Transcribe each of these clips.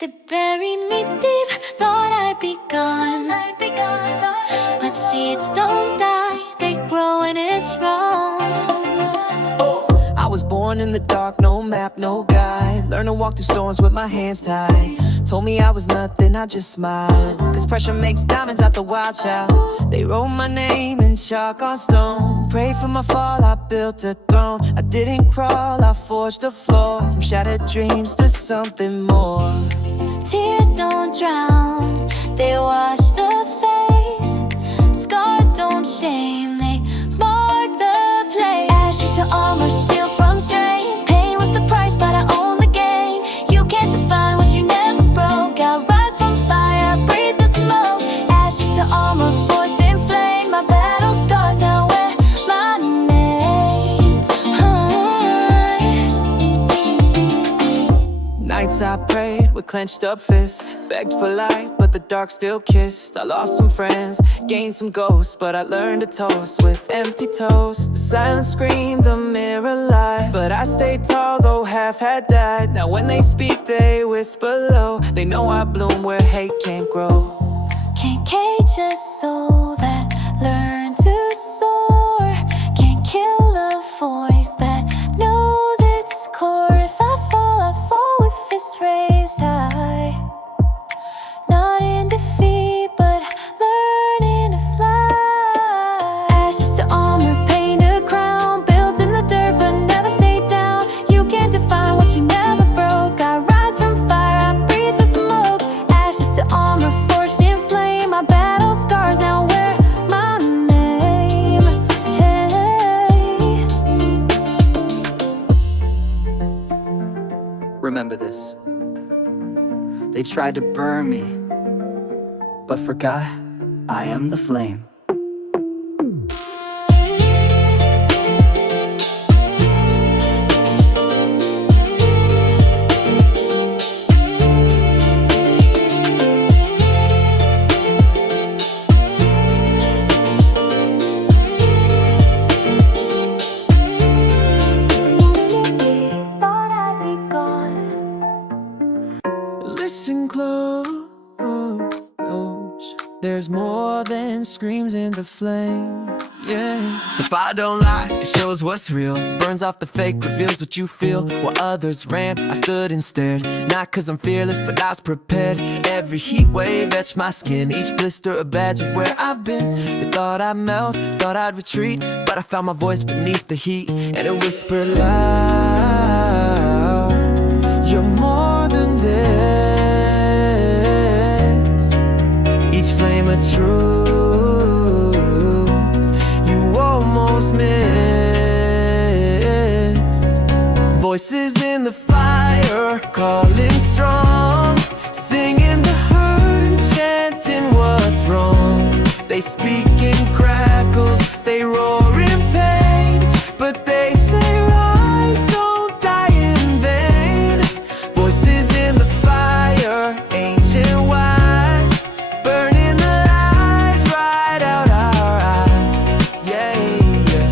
They buried me deep, thought I'd be gone. But seeds don't die, they grow and it's wrong. I was born in the dark, no map, no guide. Learned to walk through storms with my hands tied. Told me I was nothing, I just smiled. Cause pressure makes diamonds out the wild child. They wrote my name in chalk on stone. Prayed for my fall, I built a throne. I didn't crawl, I forged the floor. From shattered dreams to something more. Tears don't drown, they wash the face. Scars don't shame, they mark the place. Ashes to armor, steel from strain. Pain was the price, but I own the gain. You can't define what you never broke. I rise from fire, I breathe the smoke. Ashes to armor, forged in flame. My battle scars now wear my name. Nights I prayed with clenched up fists. Begged for light, but the dark still kissed. I lost some friends, gained some ghosts, but I learned to toast with empty toast. The silence screamed, the mirror lied, but I stayed tall though half had died. Now when they speak they whisper low. They know I bloom where hate can't grow. Can't cage a soul that learned to soar. Can't kill a voice that knows its core. If I fall with this raised high. Not in defeat, but learning to fly. Ashes to armor, paint a crown. Built in the dirt, but never stayed down. You can't define what you never broke. I rise from fire, I breathe the smoke. Ashes to armor, forged in flame. My battle scars now wear my name. Hey. Remember this. They tried to burn me, but forgot I am the flame. Thought I'd be gone. Listen close, there's more than screams in the flame, yeah. The fire don't lie, it shows what's real. Burns off the fake, reveals what you feel. While others ran, I stood and stared. Not cause I'm fearless, but I was prepared. Every heat wave etched my skin. Each blister a badge of where I've been. They thought I'd melt, thought I'd retreat, but I found my voice beneath the heat. And it whispered loud, you're more than this. Each flame a truth you almost missed. Voices in the fire, calling strong, singing the hurt, chanting what's wrong. They speak in crackles, they roar in pain, but they say rise, don't die in vain. Voices in the fire, ancient wise, burning the lies right out our eyes, yeah, yeah.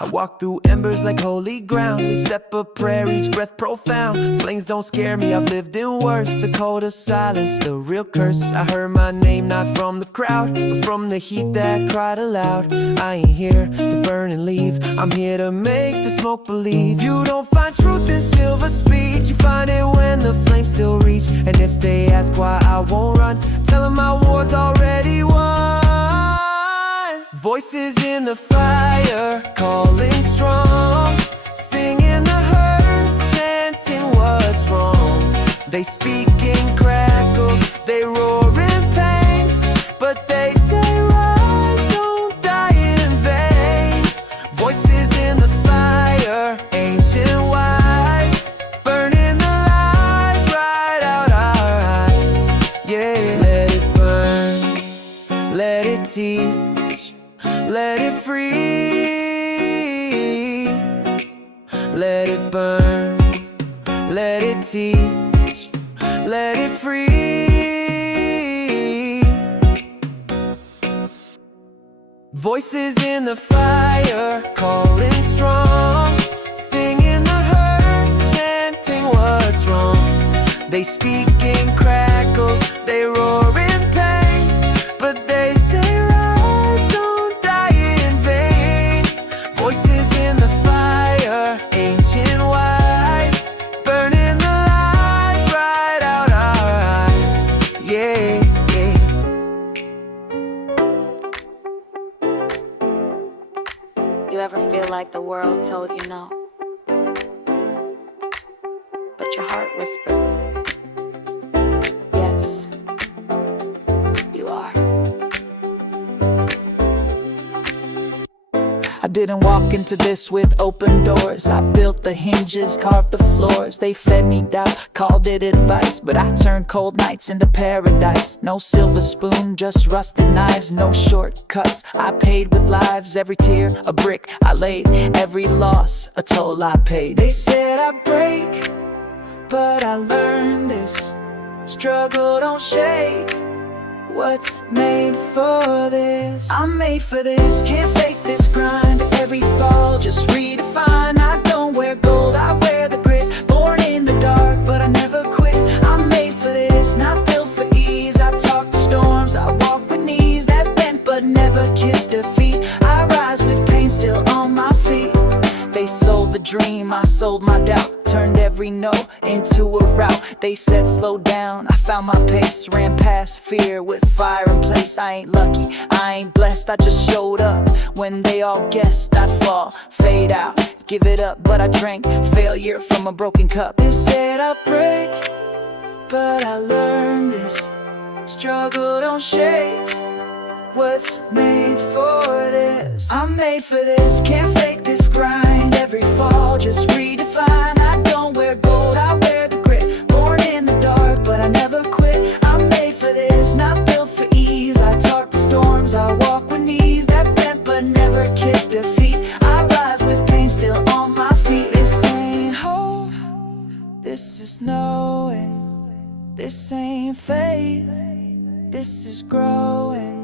I walk through embers like holy ground. Each step a prayer, each breath profound. Flames don't scare me, I've lived in worse. The cold of silence, the real curse. I heard my name not from the crowd, but from the heat that cried aloud. I ain't here to burn and leave, I'm here to make the smoke believe. You don't find truth in silver speech, you find it when the flames still reach. And if they ask why I won't run, tell them my war's already won. Voices in the fire, calling strong, singing the hurt, chanting what's wrong. They speak in crackles, they roar in pain, but they say rise, don't die in vain. Voices in the fire, ancient wise, burning the lies right out our eyes, yeah. Let it burn, let it teach, let it free. Let it burn, let it teach, let it free. Voices in the fire, calling strong, singing the hurt, chanting what's wrong. They speak in crackles, they roar in pain, but they say rise, don't die in vain. Voices in the fire, ancient wise, burning the lies right out our eyes. Yeah, yeah. You ever feel like the world told you no, but your heart whispered, yes, you are. I didn't walk into this with open doors. I built the hinges, carved the floors. They fed me doubt, called it advice, but I turned cold nights into paradise. No silver spoon, just rusted knives, no shortcuts. I paid with lives, every tear a brick I laid, every loss a toll I paid. They said I'd break, but I learned this: struggle don't shake what's made for this. I'm made for this, can't fake this grind. Every fall just redefine. I don't wear gold, I wear the grit. Born in the dark, but I never quit. I'm made for this, not built for ease. I talk to storms, I walk with knees that bent but never kiss defeat. I rise with pain still on my feet. They sold the dream, I sold my doubt. Turned every no into a route. They said slow down, I found my pace. Ran past fear with fire in place. I ain't lucky, I ain't blessed, I just showed up when they all guessed I'd fall, fade out, give it up. But I drank failure from a broken cup. They said I'd break, but I learned this: struggle don't shake what's made for this. I'm made for this, can't fake this grind. Every fall just redefine. I don't wear gold, I wear the grit. Born in the dark, but I never quit. I'm made for this, not built for ease. I talk to storms, I walk with knees that bent but never kiss defeat. I rise with pain still on my feet. This ain't hope, this is knowing. This ain't faith, this is growing.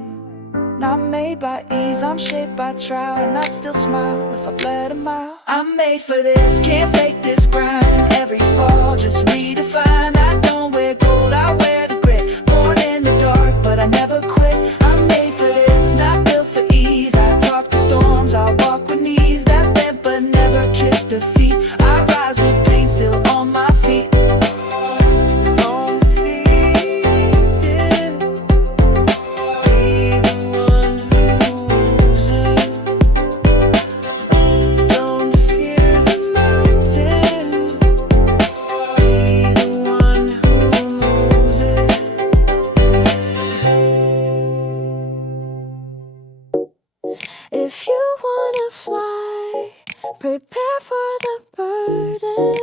Not made by ease, I'm shaped by trial, and I'd still smile if I bled a mile. I'm made for this, can't fake this grind. Every fall just redefine. I don't wear gold, I wear the grit. Born in the dark, but I never quit. I'm made for this, not built for ease. I talk to storms, I walk with knees that bent but never kiss defeat. I rise with pain still on my feet. If you wanna fly, prepare for the burden.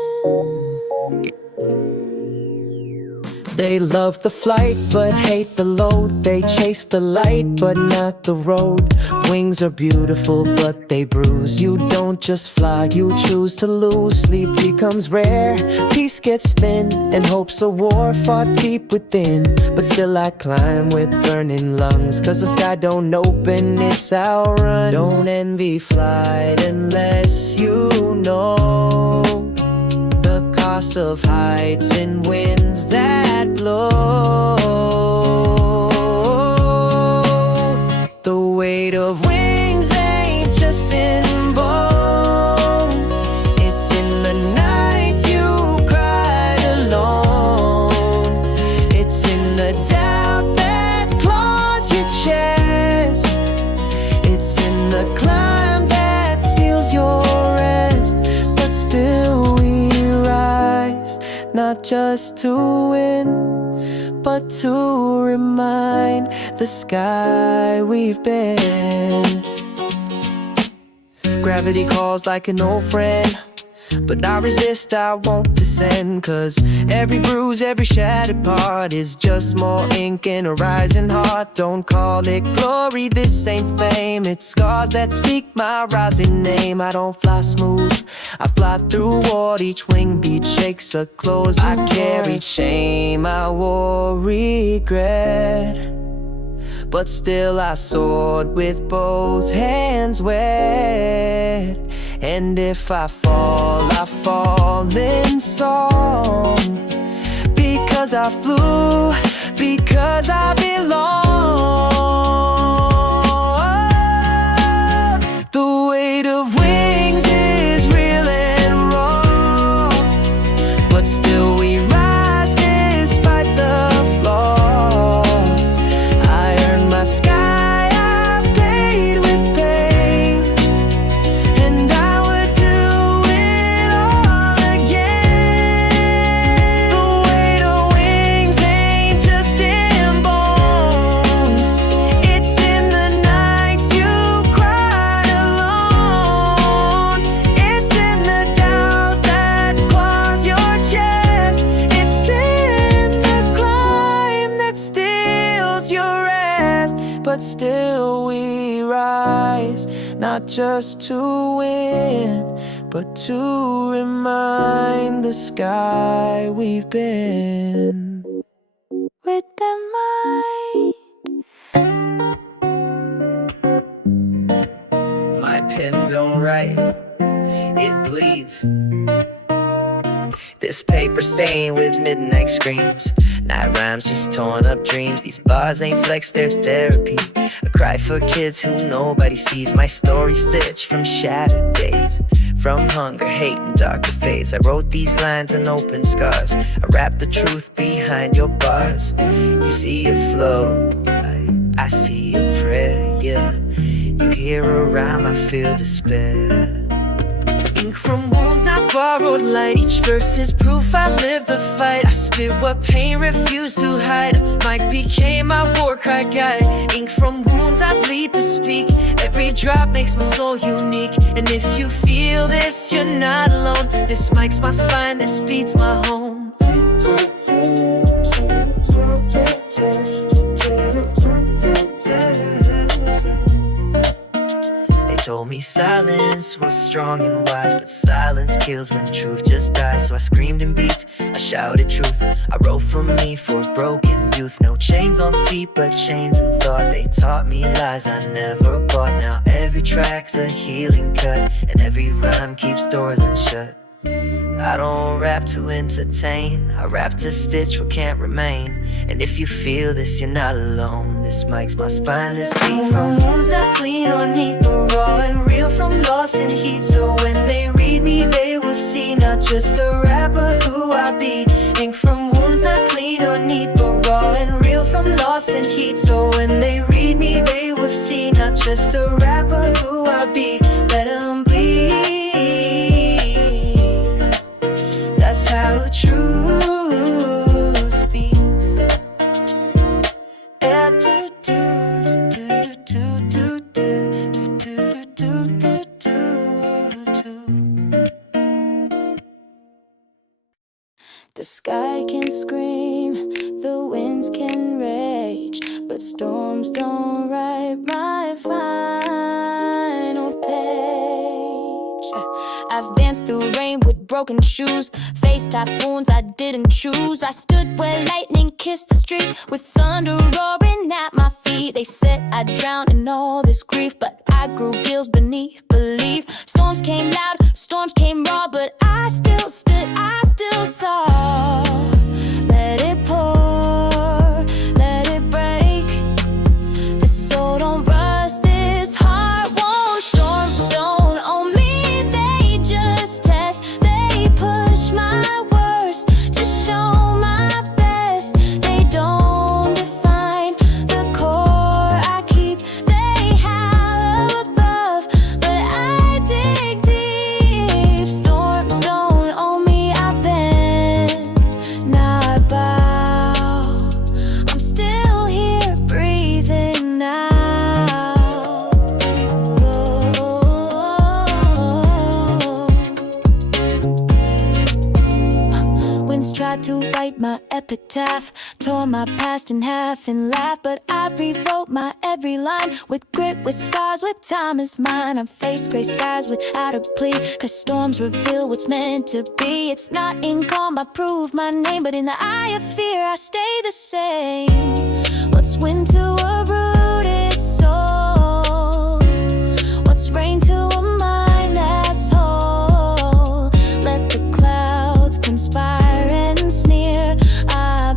They love the flight but hate the load. They chase the light but not the road. Wings are beautiful but they bruise. You don't just fly, you choose to lose. Sleep becomes rare, peace gets thin, and hope's a war fought deep within. But still I climb with burning lungs, 'cause the sky don't open, it's our run. Don't envy flight unless you know the cost of heights and winds that blow. The weight of wings ain't just in bone. It's in the night you cried alone. It's in the doubt that claws your chest. It's in the climb that steals your rest. But still we rise, not just to win, but to remind the sky we've been. Gravity calls like an old friend, but I resist, I won't descend. 'Cause every bruise, every shattered part is just more ink in a rising heart. Don't call it glory, this ain't fame. It's scars that speak my rising name. I don't fly smooth, I fly through what each wing beat shakes a close. I carried shame, I wore regret, but still I soared with both hands wet. And if I fall in song, because I flew, because I belong. The weight of wings is real and raw, but still we rise despite the flaw. I earned my sky, I paid with pain, and I would do it all again. The weight of wings ain't just in bone, it's in the nights you cried alone. It's in the doubt that claws your chest. It's in the climb that steals your rest. But still we rise, not just to win, but to remind the sky we've been. With the mind. My pen don't write, it bleeds. This paper stained with midnight screams. Night rhymes just torn up dreams. These bars ain't flex, they're therapy. A cry for kids who nobody sees. My story stitched from shattered days, from hunger, hate, and darker phase. I wrote these lines in open scars. I wrap the truth behind your bars. You see it flow, I see a prayer, yeah. You hear a rhyme, I feel despair. Ink from wounds, not borrowed light. Each verse is proof I live the fight. I spit what pain refused to hide. Mic became my war cry guide. Ink from wounds, I bleed to speak. Every drop makes my soul unique. And if you feel this, you're not alone. This mic's my spine, this beats my home. Told me silence was strong and wise, but silence kills when truth just dies. So I screamed in beats, I shouted truth. I wrote for me, for a broken youth. No chains on feet, but chains in thought. They taught me lies I never bought. Now every track's a healing cut, and every rhyme keeps doors unshut. I don't rap to entertain, I rap to stitch what can't remain. And if you feel this, you're not alone. This mic's my spine, this beat from wounds not clean or neat, but raw and real from loss and heat. So when they read me, they will see not just a rapper who I be. Ink from wounds not clean or neat, but raw and real from loss and heat. So when they read me, they will see not just a rapper who I be. Let them bleed. That's how the truth speaks. The sky can scream, the winds can rage, but storms don't write my final page. I've danced through rain with broken shoes, faced typhoons I didn't choose. I stood where lightning kissed the street, with thunder roaring at my feet. They said I'd drown in all this grief, but I grew gills beneath belief. Storms came loud, storms came raw, but I still stood, I still saw. Let it pour, let it break. This soul don't rust, this heart won't. Storms don't own me, they just test. They push my worst to show my best. They don't define the core I keep. They howl above, but I dig deep. Storms don't own me, I bend, not bow. I'm still here breathing now. Winds tried to write my epitaph, tore my past in half and laughed, but I rewrote my every line with grit, with scars, with time as mine. I've faced gray skies without a plea, 'cause storms reveal what's meant to be. It's not in calm I prove my name, but in the eye of fear I stay the same. What's wind to a rooted soul? What's rain to a mind that's whole? Let the clouds conspire and sneer. I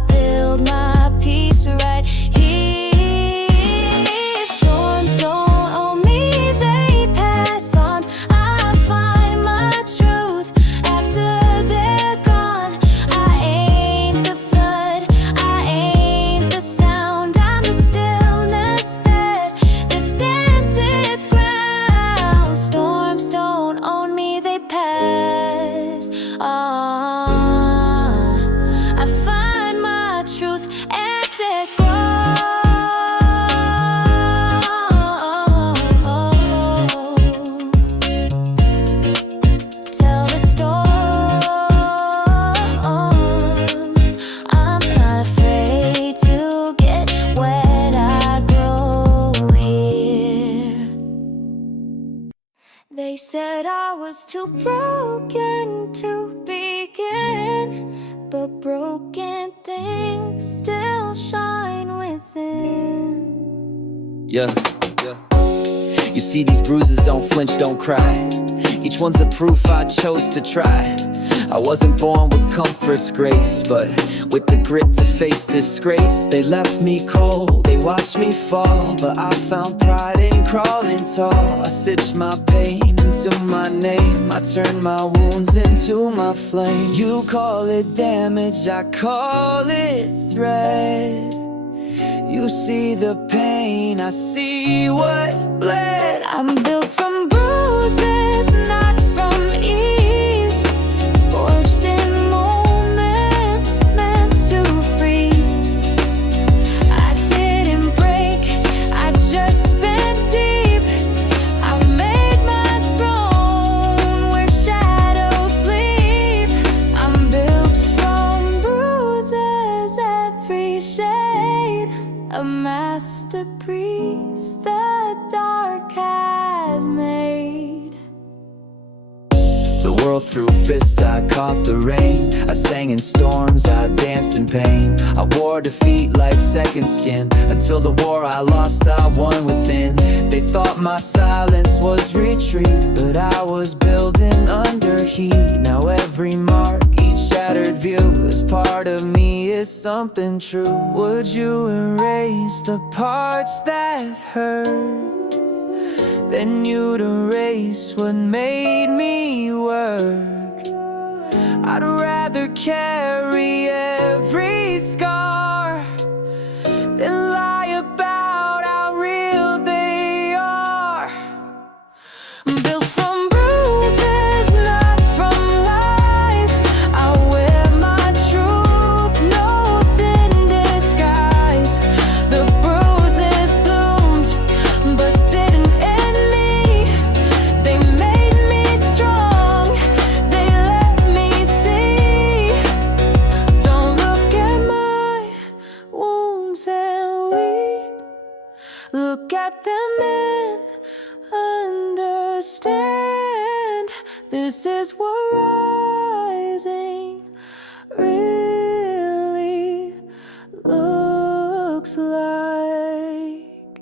said I was too broken to begin, but broken things still shine within. Yeah. You see, these bruises don't flinch, don't cry. Each one's a proof I chose to try. I wasn't born with comfort's grace, but with the grit to face disgrace. They left me cold, they watched me fall, but I found pride in crawling tall. I stitched my pain into my name, I turned my wounds into my flame. You call it damage, I call it thread. You see the pain, I see what bled. I'm built from bruises, not from ease. Forged in moments meant to freeze. I didn't break, I just spent deep. I made my throne where shadows sleep. I'm built from bruises, every shade. A masterpiece the dark has made. The world threw fists, I caught the rain. I sang in storms, I danced in pain. I wore defeat like second skin. Until the war I lost, I won within. They thought my silence was retreat, but I was building under heat. Now every mark, each shattered view is part of me, is something true. Would you erase the parts that hurt? Then you'd erase what made me work. I'd rather carry every scar than lie about how real they are. I'm built from bruises, not from lies. I wear my truth, no thin disguise. The bruises bloomed, but didn't end me. They made me strong, they let me see. Don't look at my wounds and weep. Look at them and understand. This is what rising really